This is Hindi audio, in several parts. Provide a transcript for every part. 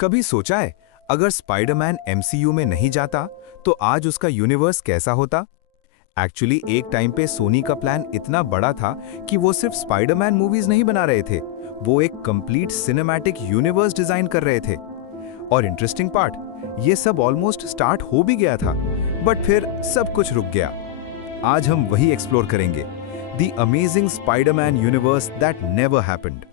कभी सोचा है अगर स्पाइडरमैन एमसीयू में नहीं जाता तो आज उसका यूनिवर्स कैसा होता। एक्चुअली एक टाइम पे सोनी का प्लान इतना बड़ा था कि वो सिर्फ स्पाइडरमैन मूवीज नहीं बना रहे थे, वो एक कंप्लीट सिनेमैटिक यूनिवर्स डिजाइन कर रहे थे। और इंटरेस्टिंग पार्ट, ये सब ऑलमोस्ट स्टार्ट हो भी गया था, बट फिर सब कुछ रुक गया। आज हम वही एक्सप्लोर करेंगे, the amazing Spiderman universe that never happened.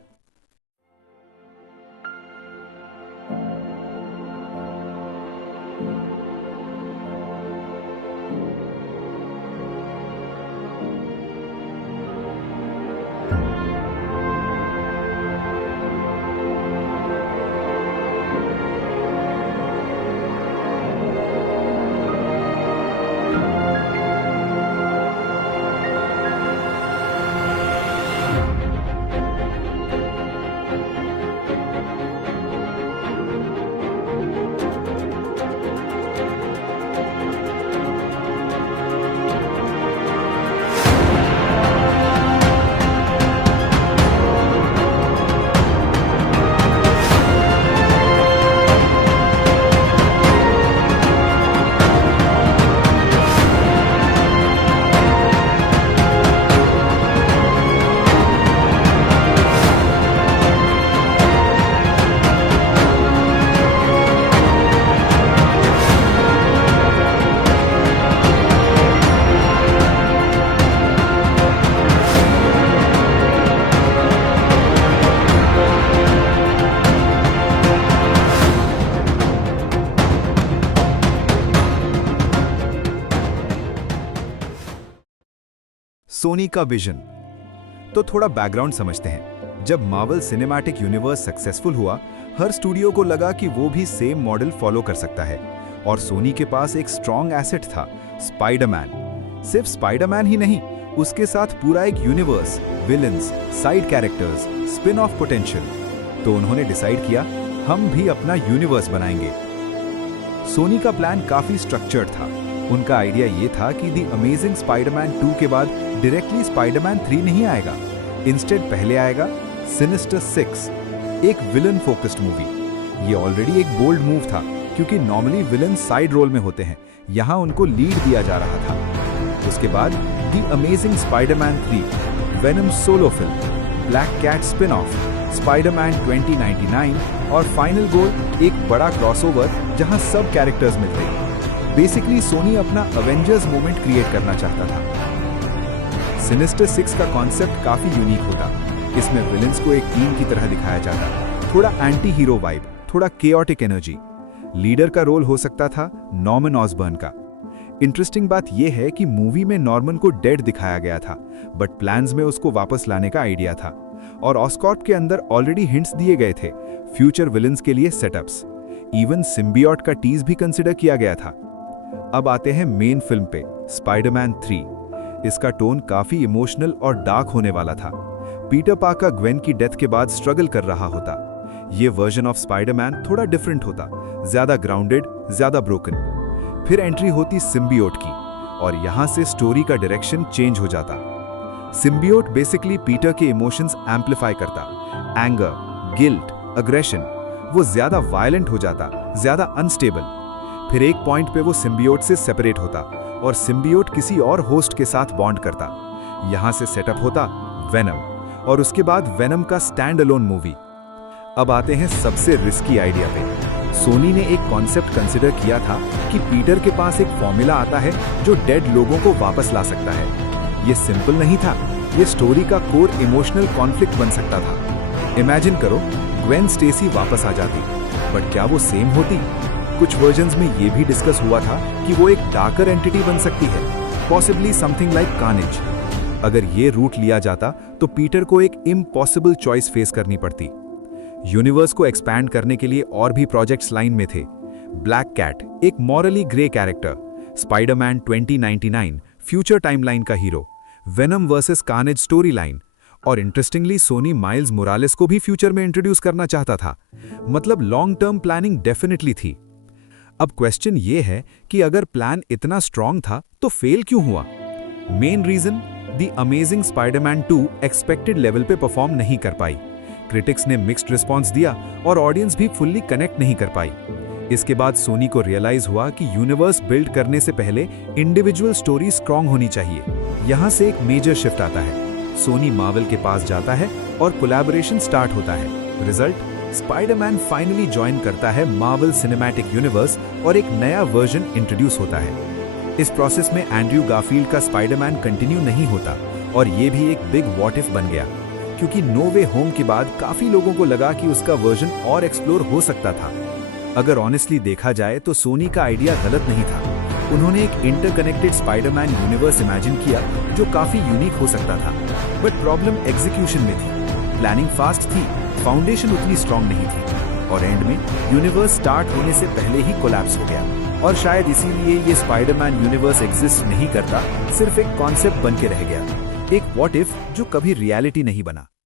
Sony का विजन। तो थोड़ा बैकग्राउंड समझते हैं। जब मार्वल सिनेमैटिक यूनिवर्स सक्सेसफुल हुआ, हर स्टूडियो को लगा कि वो भी सेम मॉडल फॉलो कर सकता है, और सोनी के पास एक स्ट्रॉन्ग एसेट था, स्पाइडरमैन। सिर्फ स्पाइडरमैन ही नहीं, उसके साथ पूरा एक universe, villains, side characters, spin off potential. तो उन्होंने डिसाइड किया, हम भी अपना यूनिवर्स बनाएंगे। सोनी का प्लान काफी स्ट्रक्चर्ड था। उनका आइडिया ये था कि द अमेजिंग स्पाइडरमैन 2 के बाद डायरेक्टली स्पाइडरमैन 3 नहीं आएगा। इंस्टेड पहले आएगा सिनिस्टर 6, एक विलन फोकस्ड मूवी। ये ऑलरेडी एक बोल्ड मूव था, क्योंकि नॉर्मली विलन साइड रोल में होते हैं, यहाँ उनको लीड दिया जा रहा था। उसके बाद the amazing Spiderman 3, Venom solo film, black cat spin off, Spiderman 2099 और फाइनल गोल एक बड़ा क्रॉसओवर जहां सब कैरेक्टर्स मिल रहे हैं। बेसिकली सोनी अपना अवेंजर्स मोमेंट क्रिएट करना चाहता था। सिनिस्टर 6 का कॉन्सेप्ट काफी यूनिक होता। इसमें विलेंस को एक टीम की तरह दिखाया जाता, थोड़ा एंटी हीरो वाइब, थोड़ा केओटिक एनर्जी। लीडर का रोल हो सकता था नॉर्मन ऑसबर्न का। इंटरेस्टिंग बात यह है कि मूवी में नॉर्मन को डेड दिखाया गया था, बट प्लान्स में उसको वापस लाने का आइडिया था, और ऑस्कॉर्प के अंदर ऑलरेडी हिंट्स दिए गए थे फ्यूचर विलेंस के लिए सेटअप्स। इवन सिम्बियोट का टीज भी कंसिडर किया गया था। अब आते हैं मेन फिल्म पे, स्पाइडरमैन 3। इसका टोन काफी इमोशनल और डार्क होने वाला था। पीटर पार्कर ग्वेन की डेथ के बाद स्ट्रगल कर रहा होता। ये वर्जन ऑफ स्पाइडरमैन थोड़ा डिफरेंट होता, ज्यादा ग्राउंडेड, ज्यादा ब्रोकन। फिर एंट्री होती सिम्बियोट की, और यहां से स्टोरी का डायरेक्शन चेंज हो जाता। सिम्बियोट बेसिकली पीटर के इमोशंस एम्पलीफाई करता, एंगर, गिल्ट, अग्रेशन। वो ज्यादा वायलेंट हो जाता, ज्यादा अनस्टेबल। फिर एक पॉइंट पे वो सिम्बियोट से सेपरेट होता, और सिम्बियोट किसी और होस्ट के साथ बॉन्ड करता। यहां से सेटअप होता वेनम, और उसके बाद वेनम का स्टैंड अलोन मूवी। अब आते हैं सबसे रिस्की आइडिया पे। सोनी ने एक कॉन्सेप्ट कंसिडर किया था कि पीटर के पास एक फॉर्मूला आता है जो डेड लोगों को वापस ला सकता है। ये सिंपल नहीं था, ये स्टोरी का कोर इमोशनल कॉन्फ्लिक्ट बन सकता था। इमेजिन करो, ग्वेन स्टेसी वापस आ जाती, बट क्या वो सेम होती? कुछ वर्जन्स में ये भी डिस्कस हुआ था कि वो एक डार्कर एंटिटी बन सकती है, पॉसिबली समथिंग लाइक कार्नेज। अगर ये रूट लिया जाता तो पीटर को एक इम्पॉसिबल चॉइस फेस करनी पड़ती। यूनिवर्स को एक्सपैंड करने के लिए और भी प्रोजेक्ट्स लाइन में थे। ब्लैक कैट, एक morally grey character, Spiderman 2099, future timeline का hero, Venom versus Carnage story line, और इंटरेस्टिंगली सोनी माइल्स मोरालेस को भी फ्यूचर में इंट्रोड्यूस करना चाहता था। मतलब लॉन्ग टर्म प्लानिंग डेफिनेटली थी। अब क्वेश्चन ये है कि अगर प्लान इतना स्ट्रॉन्ग था तो फेल क्यों हुआ? Main reason, the amazing Spiderman 2 expected level पे परफॉर्म नहीं कर पाई। क्रिटिक्स ने मिक्स्ड रिस्पॉन्स दिया और ऑडियंस भी फुल्ली कनेक्ट नहीं कर पाई। इसके बाद सोनी को रियलाइज हुआ कि यूनिवर्स बिल्ड करने से पहले इंडिविजुअल स्टोरी स्ट्रॉन्ग होनी चाहिए। यहाँ से एक मेजर शिफ्ट आता है। सोनी मार्वल के पास जाता है और कोलैबोरेशन स्टार्ट होता है। रिजल्ट, स्पाइडरमैन फाइनली ज्वाइन करता है मार्वल सिनेमैटिक यूनिवर्स और एक नया वर्जन इंट्रोड्यूस होता है। इस प्रोसेस में एंड्रयू गारफील्ड का स्पाइडरमैन कंटिन्यू नहीं होता और ये भी एक बिग व्हाट इफ बन गया, क्योंकि नो वे होम के बाद काफी लोगों को लगा कि उसका वर्जन और एक्सप्लोर हो सकता था। अगर ऑनेस्टली देखा जाए तो सोनी का आइडिया गलत नहीं था। उन्होंने एक इंटरकनेक्टेड स्पाइडरमैन यूनिवर्स इमेजिन किया जो काफी यूनिक हो सकता था, बट प्रॉब्लम एग्जीक्यूशन में थी। प्लानिंग फास्ट थी, फाउंडेशन उतनी स्ट्रांग नहीं थी और एंड में यूनिवर्स स्टार्ट होने से पहले ही कोलैप्स हो गया। और शायद इसीलिए ये स्पाइडरमैन यूनिवर्स एग्जिस्ट नहीं करता, सिर्फ एक कॉन्सेप्ट बन के रह गया, एक व्हाट इफ जो कभी रियलिटी नहीं बना।